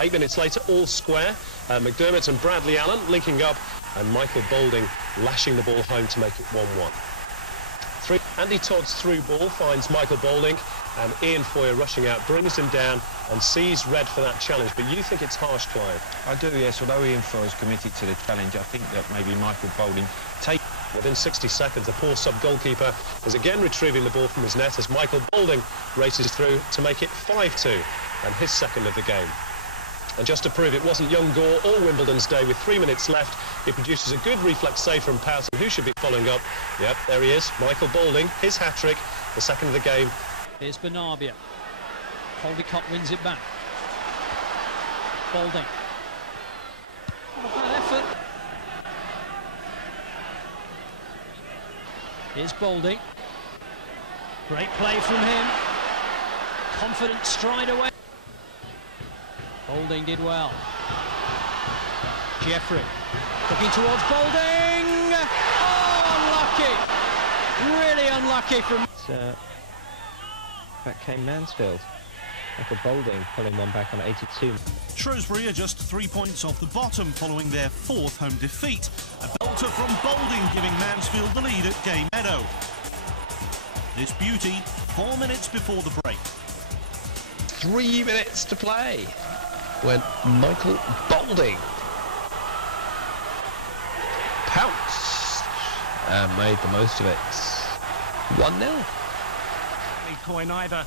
8 minutes later, all square. McDermott and Bradley Allen linking up, and Michael Boulding lashing the ball home to make it 1-1. Andy Todd's through ball finds Michael Boulding, and Ian Foyer rushing out brings him down and sees red for that challenge. But you think it's harsh, Clive? I do, yes. Although Ian Foyer's committed to the challenge, I think that maybe Michael Boulding Within 60 seconds, the poor sub-goalkeeper is again retrieving the ball from his net as Michael Boulding races through to make it 5-2, and his second of the game. And just to prove it wasn't young Gore or Wimbledon's day, with 3 minutes left, he produces a good reflex save from Powson, who should be following up. Yep, there he is, Michael Boulding, his hat-trick, the second of the game. Here's Bernabia. Holdicott wins it back. Boulding. What a bad effort. Here's Boulding. Great play from him. Confident stride away. Boulding did well. Jeffrey looking towards Boulding. Oh, unlucky. Really unlucky from... Back came Mansfield. Michael Boulding pulling one back on 82. Shrewsbury are just 3 points off the bottom following their 4th home defeat. A belter from Boulding giving Mansfield the lead at Gay Meadow. This beauty 4 minutes before the break. 3 minutes to play when Michael Boulding pounced and made the most of it. 1-0. Coin either,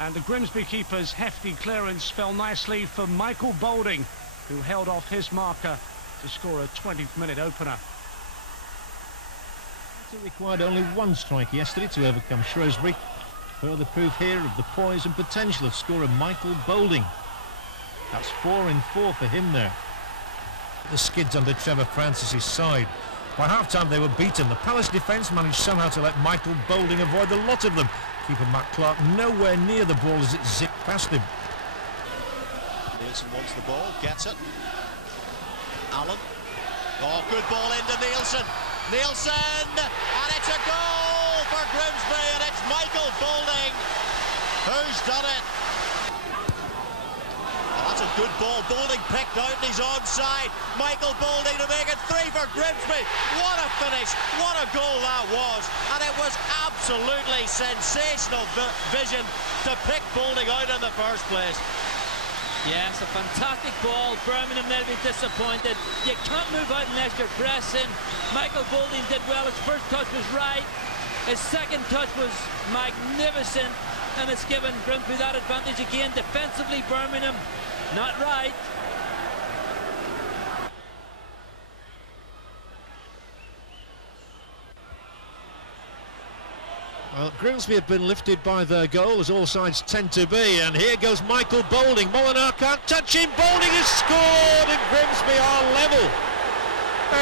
and the Grimsby keeper's hefty clearance fell nicely for Michael Boulding, who held off his marker to score a 20th minute opener. It required only one strike yesterday to overcome Shrewsbury. Further proof here of the poise and potential of scorer Michael Boulding. That's 4 in 4 for him there. The skids under Trevor Francis's side. By half-time they were beaten. The Palace defence managed somehow to let Michael Boulding avoid the lot of them. Keeper Matt Clark nowhere near the ball as it zipped past him. Nielsen wants the ball, gets it. Allen. Oh, good ball into Nielsen. Nielsen, and it's a goal for Grimsby, and it's Michael Boulding who's done it. That's a good ball. Boulding picked out and he's onside. Michael Boulding to make it 3 for Grimsby. What a finish. What a goal that was. And it was absolutely sensational vision to pick Boulding out in the first place. Yes, a fantastic ball. Birmingham, they'll be disappointed. You can't move out unless you're pressing. Michael Boulding did well. His first touch was right. His second touch was magnificent. And it's given Grimsby that advantage again. Defensively, Birmingham not right. Well, Grimsby have been lifted by their goal, as all sides tend to be, and here goes Michael Boulding. Molinar can't touch him. Boulding has scored, and Grimsby are level.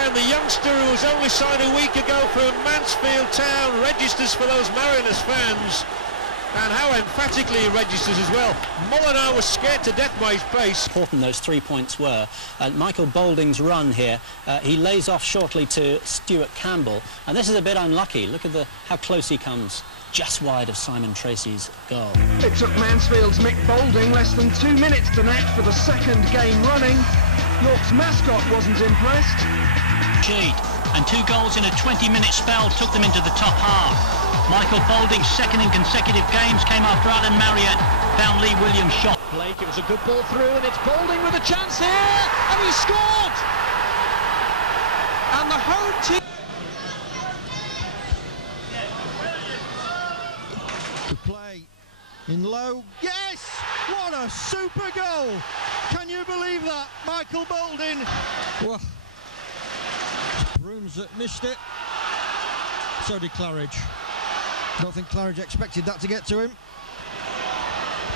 And the youngster who was only signed a week ago from Mansfield Town registers for those Mariners fans. And how emphatically he registers as well. Molinar was scared to death by his pace. Important those 3 points were. Michael Boulding's run here, he lays off shortly to Stuart Campbell, and this is a bit unlucky. Look at how close he comes, just wide of Simon Tracy's goal. It took Mansfield's Mick Boulding less than 2 minutes to net for the second game running. York's mascot wasn't impressed. And 2 goals in a 20-minute spell took them into the top half. Michael Boulding's second in consecutive games came after Alan Marriott found Lee Williams shot. Blake, it was a good ball through, and it's Boulding with a chance here, and he scored! And the home team... To play in low, yes! What a super goal! Can you believe that? Michael Boulding. Well, Brooms that missed it. So did Claridge. I don't think Claridge expected that to get to him.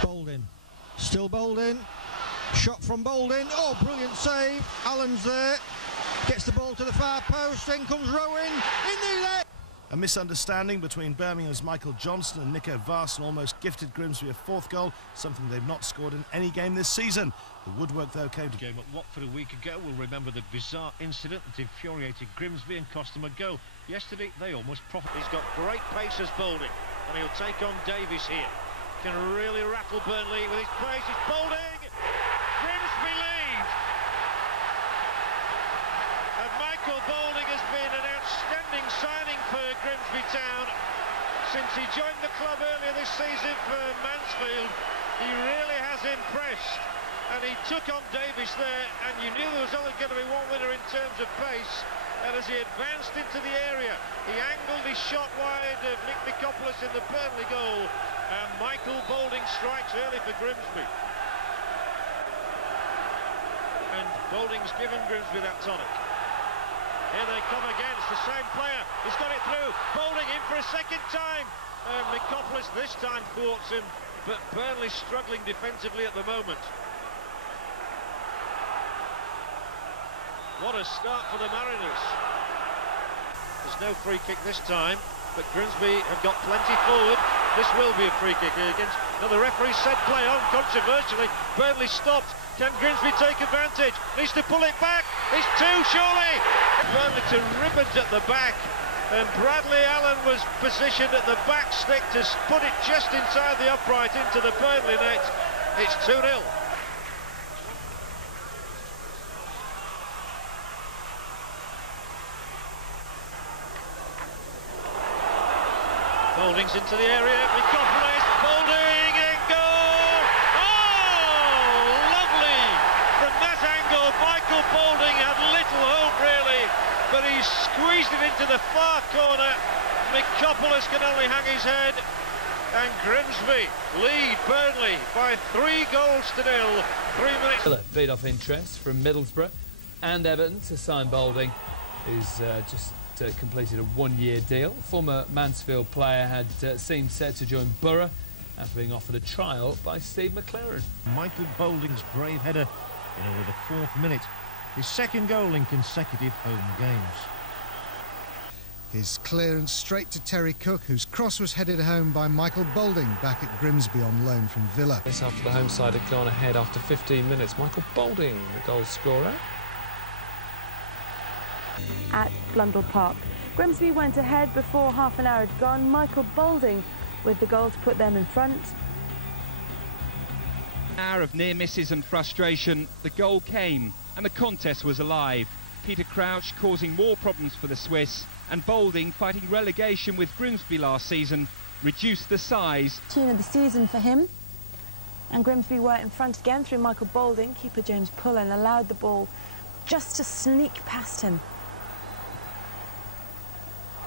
Boulding. Still Boulding. Shot from Boulding. Oh, brilliant save. Allen's there. Gets the ball to the far post. Then comes Rowan. In the leg. A misunderstanding between Birmingham's Michael Johnston and Nico Varson almost gifted Grimsby a 4th goal, something they've not scored in any game this season. The woodwork, though, came to game at Watford a week ago. We'll remember the bizarre incident that infuriated Grimsby and cost them a goal. Yesterday, they almost profited. He's got great pace as Boulding, and he'll take on Davies here. Can really rattle Burnley with his pace. It's Boulding! Grimsby! Grimsby lead. And Michael Boulding has been an outstanding signing for Grimsby Town. Since he joined the club earlier this season for Mansfield, he really has impressed. And he took on Davis there, and you knew there was only going to be one winner in terms of pace. And as he advanced into the area, he angled his shot wide of Nick Nicopoulos in the Burnley goal, and Michael Boulding strikes early for Grimsby. And Boulding's given Grimsby that tonic. Here they come again, it's the same player, he's got it through, Boulding in for a second time, and Nicopoulos this time thwarts him, but Burnley struggling defensively at the moment. What a start for the Mariners. There's no free kick this time, but Grimsby have got plenty forward. This will be a free kick against. Now the referee said play on, controversially. Burnley stopped. Can Grimsby take advantage? Needs to pull it back. It's two, surely. Burnley to ribbons at the back. And Bradley Allen was positioned at the back stick to put it just inside the upright into the Burnley net. It's 2-0. Boulding's into the area, Nicopoulos, Boulding and goal! Oh, lovely! From that angle, Michael Boulding had little hope really, but he squeezed it into the far corner. Nicopoulos can only hang his head, and Grimsby lead Burnley by 3 goals to 0. 3 minutes. Beat off interest from Middlesbrough and Everton to sign Boulding, who's just completed a 1-year deal. Former Mansfield player had seemed set to join Borough after being offered a trial by Steve McLaren. Michael Boulding's brave header in over the 4th minute. His 2nd goal in consecutive home games. His clearance straight to Terry Cook, whose cross was headed home by Michael Boulding back at Grimsby on loan from Villa. This after the home side had gone ahead after 15 minutes. Michael Boulding, the goal scorer. At Blundell Park, Grimsby went ahead before half an hour had gone. Michael Boulding with the goal to put them in front. An hour of near misses and frustration, the goal came and the contest was alive. Peter Crouch causing more problems for the Swiss, and Boulding, fighting relegation with Grimsby last season, reduced the size. Tune of the season for him, and Grimsby were in front again through Michael Boulding. Keeper James Pullen allowed the ball just to sneak past him,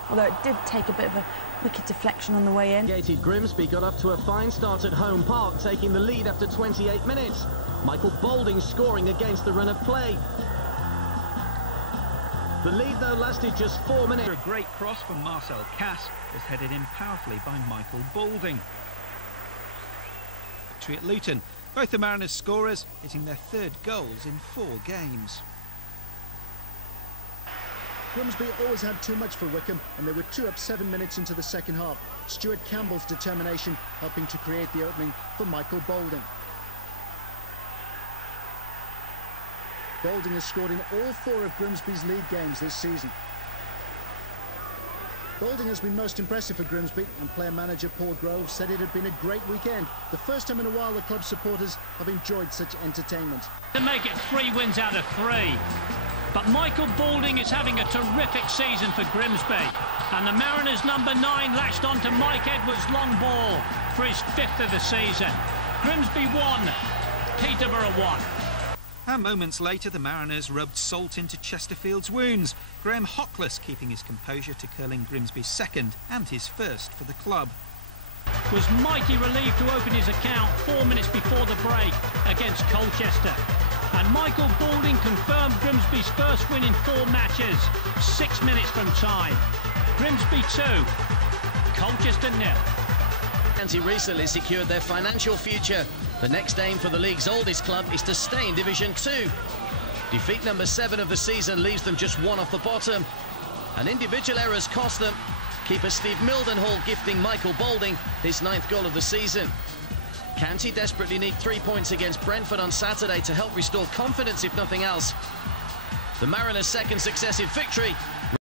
although it did take a bit of a wicked deflection on the way in. Grimsby got up to a fine start at home park, taking the lead after 28 minutes. Michael Boulding scoring against the run of play. The lead, though, lasted just 4 minutes. A great cross from Marcel Cass was headed in powerfully by Michael Boulding. Victory at Luton. Both the Mariners scorers hitting their 3rd goals in 4 games. Grimsby always had too much for Wickham, and they were 2 up 7 minutes into the second half. Stuart Campbell's determination helping to create the opening for Michael Boulding. Boulding has scored in all 4 of Grimsby's league games this season. Boulding has been most impressive for Grimsby, and player-manager Paul Grove said it had been a great weekend. The first time in a while the club supporters have enjoyed such entertainment. To make it 3 wins out of 3. But Michael Boulding is having a terrific season for Grimsby. And the Mariners' number 9 latched on to Mike Edwards' long ball for his 5th of the season. Grimsby 1, Peterborough 1. And moments later, the Mariners rubbed salt into Chesterfield's wounds. Graham Hockless keeping his composure to curling Grimsby's 2nd and his 1st for the club. Was mighty relieved to open his account 4 minutes before the break against Colchester. And Michael Boulding confirmed Grimsby's first win in 4 matches, 6 minutes from time. Grimsby 2, Colchester 0. County recently secured their financial future. The next aim for the league's oldest club is to stay in Division 2. Defeat number 7 of the season leaves them just 1 off the bottom. And individual errors cost them. Keeper Steve Mildenhall gifting Michael Boulding his 9th goal of the season. County desperately need 3 points against Brentford on Saturday to help restore confidence, if nothing else. The Mariners' 2nd successive victory